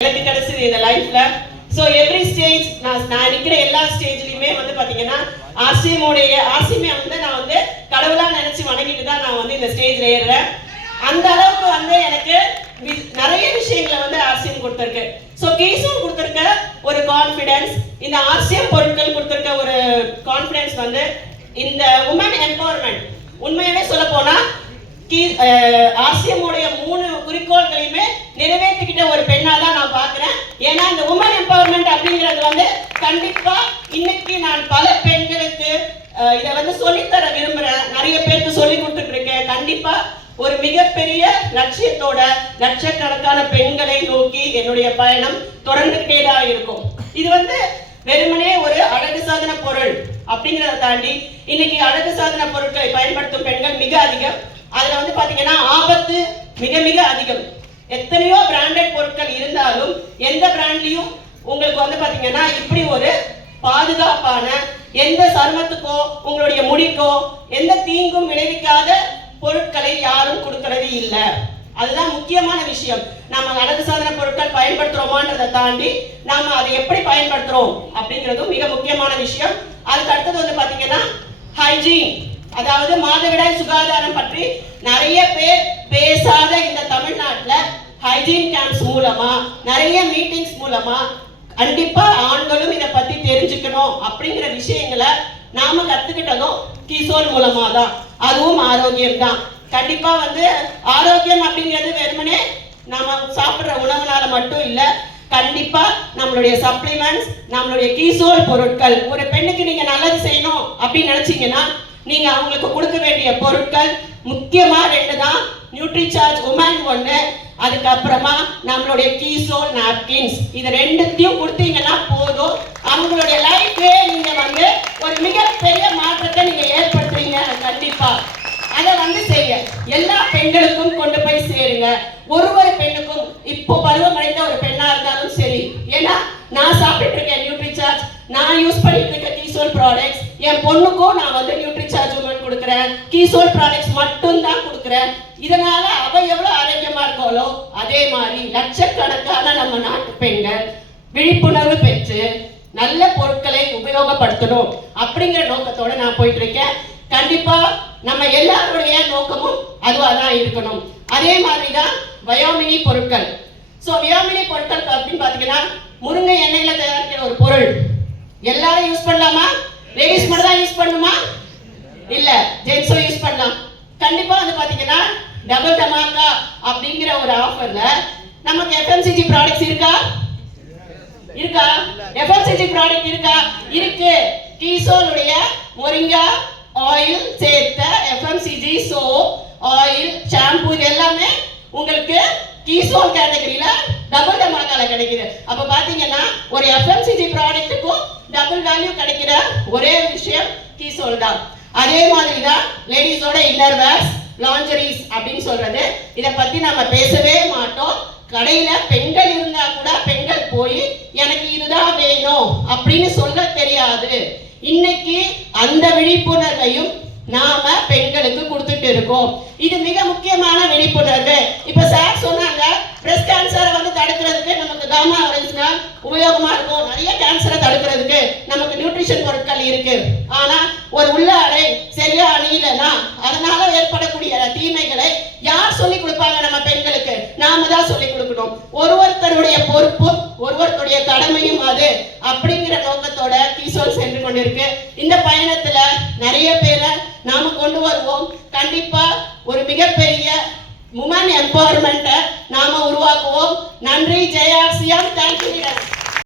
எனக்கு கிடைச்சது இந்த லைஃப்ல. ஸோ எவ்ரி ஸ்டேஜ் நான் இருக்கிற எல்லா ஸ்டேஜ்லையுமே வந்து பார்த்தீங்கன்னா ஆர்சிஎம்ஐ வந்து நான் வந்து கடவுளாக நினைச்சு வணங்கிட்டு தான் நான் வந்து இந்த ஸ்டேஜ்ல ஏறுறேன். அந்த அளவுக்கு வந்து எனக்கு நிறைய விஷயங்களை வந்து ஆர்சிஎம் கொடுத்துருக்கு. ஸோ கீசோன் கொடுத்துருக்க ஒரு கான்ஃபிடன்ஸ், இந்த ஆர்சிஎம் பொருட்கள் கொடுத்துருக்க ஒரு கான்ஃபிடன்ஸ் வந்து இந்த உமன் எம்பவர்மெண்ட். உண்மையாவே சொல்ல போனா ஆர்சிஎம் உடைய 3 குறிக்கோள்களையுமே நிறைவேற்றிக்கிட்ட ஒரு பெண்ணா தான் நான் பார்க்கிறேன். ஏன்னா இந்த உமன் எம்பவர்மெண்ட் அப்படிங்கிறது வந்து கண்டிப்பா இன்னைக்கு நான் பல பெண்களுக்கு இதை வந்து சொல்லித்தர விரும்புறேன். நிறைய பேருக்கு சொல்லி கொடுத்துட்டு இருக்கேன். கண்டிப்பா ஒரு மிகப்பெரிய லட்சியத்தோட லட்சக்கணக்கான பெண்களை நோக்கி என்னுடைய பயணம் தொடர்ந்துகிட்டே தான் இருக்கும். இது வந்து வெறுமனே ஒரு அழகு சாதன பொருள் அப்படிங்கிறத தாண்டி இன்னைக்கு அழகு சாதன பொருட்களை பயன்படுத்தும் பெண்கள் மிக அதிகம். அதுல வந்து பாத்தீங்கன்னா ஆபத்து மிக மிக அதிகம். எத்தனையோ பிராண்டட் பொருட்கள் இருந்தாலும் எந்த பிராண்ட்லயும் உங்களுக்கு வந்து பாத்தீங்கன்னா இப்படி ஒரு பாதுகாப்பான, எந்த சருமத்துக்கோ உங்களுடைய முடிக்கோ எந்த தீங்கும் விளைவிக்காத பொருட்களை யாரும் கொடுக்கறது இல்லை. அதுதான் முக்கியமான விஷயம். நம்ம அழகு சாதன பொருட்கள் பயன்படுத்துறோமான்றதை தாண்டி நாம அதை எப்படி பயன்படுத்துறோம் அப்படிங்கிறதும் மிக முக்கியமான விஷயம். அதுக்கு அடுத்தது வந்து பாத்தீங்கன்னா ஹைஜீன், அதாவது மாதவிடாய் சுகாதாரம் பற்றி நிறைய பேர் பேசாத இந்த தமிழ்நாட்டில் ஹைஜீன் கேம்ப்ஸ் மூலமா, நிறைய மீட்டிங்ஸ் மூலமா கண்டிப்பா ஆண்களும் இதை பத்தி தெரிஞ்சுக்கணும் அப்படிங்கிற விஷயங்களை நாம கத்துக்கிட்டதும் கீசோன் மூலமா தான். அதுவும் ஆரோக்கியம் தான். கண்டிப்பா வந்து ஆரோக்கியம் அப்படிங்கிறது வெறுமனே நாம சாப்பிடுற உணவுனால மட்டும் இல்ல. கண்டிப்பா நம்மளுடைய சப்ளிமெண்ட்ஸ், நம்மளுடைய கீசோல் பொருட்கள். ஒரு பெண்ணுக்கு நீங்க நல்லது செய்யணும் அப்படின்னு நினைச்சீங்கன்னா நீங்க அவங்களுக்கு கொடுக்க வேண்டிய பொருட்கள் முக்கியமா 2 தான். நியூட்ரிசார்ஜ் உமன் 1, அதுக்கப்புறமா நம்மளுடைய கீசோல் நாப்கின்ஸ். இது 2த்தையும் கொடுத்தீங்கன்னா போதும், அவங்களுடைய லைஃப்ல நீங்க வந்து ஒரு மிகப்பெரிய மாற்றத்தை நீங்க ஏற்படுத்துறீங்க. கண்டிப்பா அதை வந்து செய்ய எல்லா பெண்களுக்கும் கொண்டு போய் சேருங்க. ஒரு பெண்ணுக்கும், இப்போ பருவமடைந்த ஒரு பெண்ணா இருந்தாலும் சரி. ஏன்னா நான் சாப்பிட்டு இருக்கேன் நியூட்ரிசார்ஜ், நான் யூஸ் பண்ணிட்டு இருக்க கீசோல் ப்ராடக்ட்ஸ். என் பொண்ணுக்கும் நான் வந்து நியூட்ரிசார்ஜ் உமன் கொடுக்குறேன், கீசோல் ப்ராடக்ட்ஸ் மட்டும் தான் கொடுக்குறேன். இதனால அவ எவ்வளவு ஆரோக்கியமா இருக்காளோ அதே மாதிரி லட்சக்கணக்கான நம்ம நாட்டு பெண்கள் விழிப்புணர்வு பெற்று நல்ல பொருட்களை உபயோகப்படுத்தணும் அப்படிங்கிற நோக்கத்தோட நான் போயிட்டு இருக்கேன். கண்டிப்பா நம்ம எல்லாருடைய நோக்கமும் அதுவா தான் இருக்கணும். அதே மாதிரி தான் வயோமினி பொருட்கள். ஸோ வயோமினி பொருட்கள் அப்படின்னு பார்த்தீங்கன்னா முருங்கை எண்ணெயில தயாரிக்கிற ஒரு பொருள். எல்லாரும் யூஸ் பண்ணலாமா? லேடிஸ் மட்டும் தான் யூஸ் பண்ணணுமா? இல்ல, ஜென்ஸும் யூஸ் பண்ணலாம். கண்டிப்பா வந்து பாத்தீங்கன்னா டபுள் டமாக்கா அப்படிங்கிற ஒரு ஆஃபர்ல நமக்கு எஃப்எம்சிஜி ப்ராடக்ட்ஸ் இருக்கா? எஃப்எம்சிஜி ப்ராடக்ட் இருக்கா? இருக்கு. கீசோலுடைய மொரிங்கா ஆயில் சேர்த்த எஃப்எம்சிஜி சோப், ஆயில், ஷாம்பு இது எல்லாமே உங்களுக்கு கீசோல் கேட்டகரியில டபுள் டமாக்கால கிடைக்குது. அப்ப பாத்தீங்கன்னா ஒரு எஃப்எம்சிஜி ப்ராடக்ட்டுக்கும் டபுள் வேல்யூ கிடைக்கிற ஒரே விஷயம் கீசோல் தான். அதே மாதிரி தான் லேடிஸோட இன்னர் வேர்ஸ், லாஞ்சரிஸ் அப்படின்னு சொல்றது. இதை பத்தி நம்ம பேசவே மாட்டோம். கடையில பெண்கள் இருந்தா கூட பெண்கள் போய் எனக்கு இதுதான் வேணும் அப்படின்னு சொல்ல தெரியாது. இன்னைக்கு அந்த விழிப்புணர்வையும் நாம பெண்களுக்கு கொடுத்துட்டு இருக்கோம். இது மிக முக்கியமான விழிப்புணர்வு. இப்ப சார் சொன்னாங்க பிரஸ்ட் கேன்சரை வந்து தடுக்கிறதுக்கு நமக்கு காமா ஆரஞ்சுனா உபயோகமா இருக்கும். நிறைய கேன்சரை தடுக்கிறதுக்கு நமக்கு நியூட்ரிஷன் பொருட்கள் இருக்கு. ஆனா ஒரு உள்ளாடை சரியா அணியலனா அதனால ஏற்படக்கூடிய தீமைகளை யார் சொல்லி கொடுப்பாங்க? நம்ம பெண்களுக்கு நாம தான் சொல்லி கொடுக்கணும். ஒருவருடைய பொறுப்பும் ஒருவருடைய கடமையும் அது அப்படிங்கிற நோக்கத்தோட கீசோல் சென்று கொண்டிருக்கு. இந்த பயணத்துல நிறைய பேரை நாம கொண்டு வருவோம். கண்டிப்பா ஒரு மிகப்பெரிய உமன் எம்பவர்மெண்ட்டை நாம உருவாக்குவோம். நன்றி. ஜெய் ஆர்சிஎம். தேங்க்யூ.